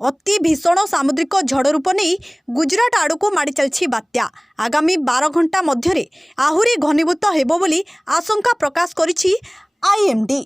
अति भीषण सामुद्रिक झड़ रूप नहीं गुजरात आड़ को माड़ी चलछि बात्या। आगामी 12 घंटा मध्य आहुरी घनीभूत हेबो बोली आशंका प्रकाश करिछि आईएमडी।